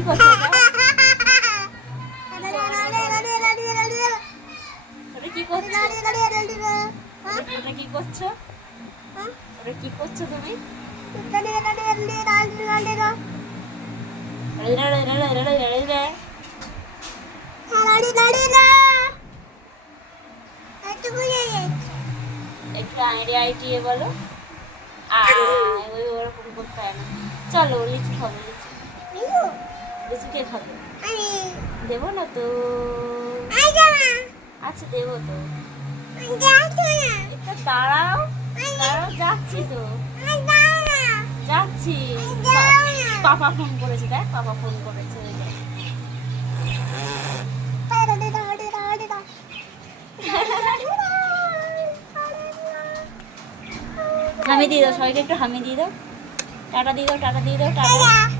কি করছো ওটা কি করছো ওটা কি করছো ওটা কি করছো তুমি একটু আইডিয়া আইটিয়ে বলো ওই ওরকম করতে হয় না। চলো লিচু খাবো লিচু লিচু কে খাবে দেবো না তো আচ্ছা দেবো তো একটু দাঁড়াও দাঁড়াও যাচ্ছি তো যাচ্ছি পাপা ফোন করেছে দেখ পাপা ফোন করেছে হামি দিয়ে দাও সবাইকে একটু হামি দিয়ে দাও টাটা দিয়ে দাও টাটা দিয়ে দাও টাটা